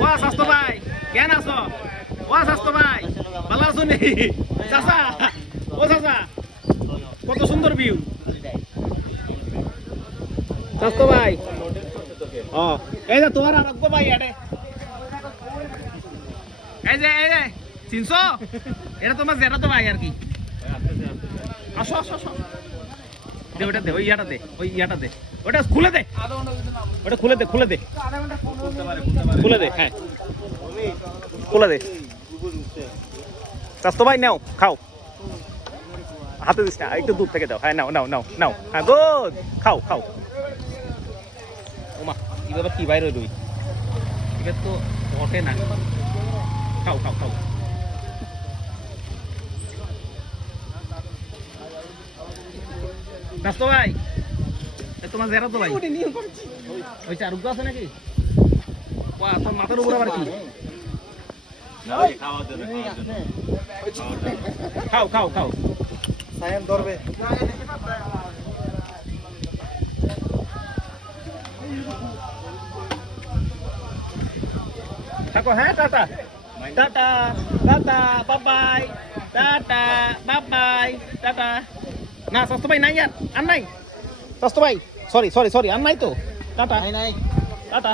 ওয়া স্বাস্থ্য ভাই কেন আছো ওয়া স্বাস্থ্য ভাই ভালো আছো নি চাচা ও চাচা কত সুন্দর ভিউ স্বাস্থ্য ভাই ও এই যে তোমার আরোগ্য ভাই আরে এই যে চিনছো এটা তোমার জেরা তো ভাই আর কি আসো আসো আসো দে ওটা দে ওই ইয়াটা দে ওটা খুলে দে ওটা খুলে দে খুলে দে হ্যাঁ খুলে দে স্বাস্থ্য ভাই নাও খাও হাতে দিস না একটু দূর থেকে দাও হ্যাঁ নাও হ্যাঁ গুড খাও ওমা কিভাবে কি বাইরে রই এটা তো ওঠে না খাও স্বাস্থ্য ভাই তোমার জেরা তো ভাই ওই চারুক আছে নাকি তোর মাথার উপর আবার কি খাও সায়ান ধরবে থাকো হ্যাঁ টাটা বাবাই টাটা না স্বাস্থ্য ভাই নাই আর নাই স্বাস্থ্য ভাই সরি আর নাই তো টাটা নাই টাটা